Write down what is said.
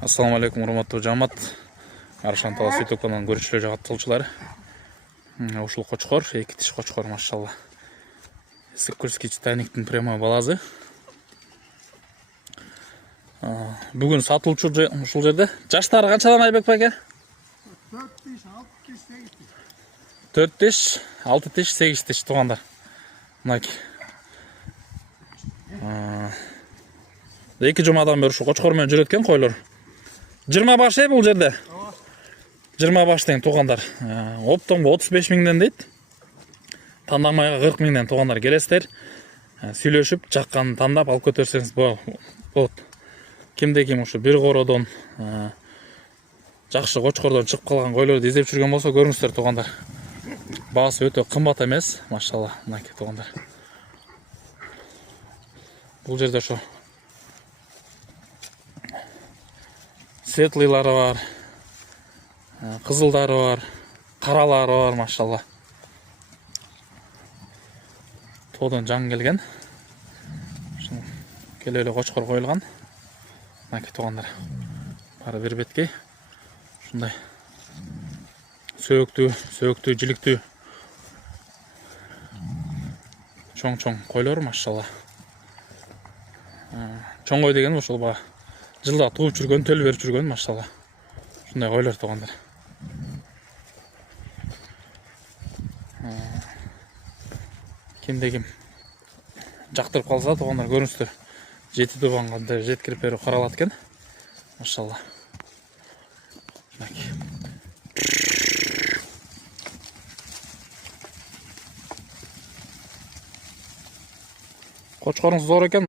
Assalamu alaikum, урматтуу жамаат. Аршан Талас YouTube каналын көрүүчүлөр, жагаттуулчулар. Ушул кочкор, эки тиш кочкор, машалла. Сыккульский читайниктин прямой балазы. Бүгүн сатылчу ушул жерде. Жаштары канчадан Айбек байке? 4 тиш, 6 тиш, 8 тиш туугандар. Мынакей. Эки жумадан бери ушул кочкор менен жүрөт экен койлор. 20 баш бул жерде. 20 баш тең туугандар. Оптомго 35 миңден дейт. Тандамайга 40 миңден туугандар келесиздер. Сүйлөшүп, жаккан тандап алып көтөрсөңүз болот. Кимде ким ушу бир коrodон жакшы кочкордон чыгып калган койлорду издеп жүргөн болсо көрүңүздөр туугандар. Баасы өтө кымбат эмес, машалла, мынакей туугандар. Бул жерде ошо светлыйлары бар, кызылдары бар, каралары бар, машалла. Тоодон жаң келген. Келеле кочкор коюлган. Мынакей туугандар. Бары бир беткей. Ушундай сөөктүү, жиликтүү чоң койлор, машалла. Чоң кой деген ошол баа жылда тууп жүргөн, төл берип жүргөн, машалла. Ушундай койлор туугандар. Кимде ким жактырып калса туугандар көрүңүздөр. 7 дубанга жеткирип берип каралат экен. Машалла. Мынакей. Кочкоруңуз зор экен.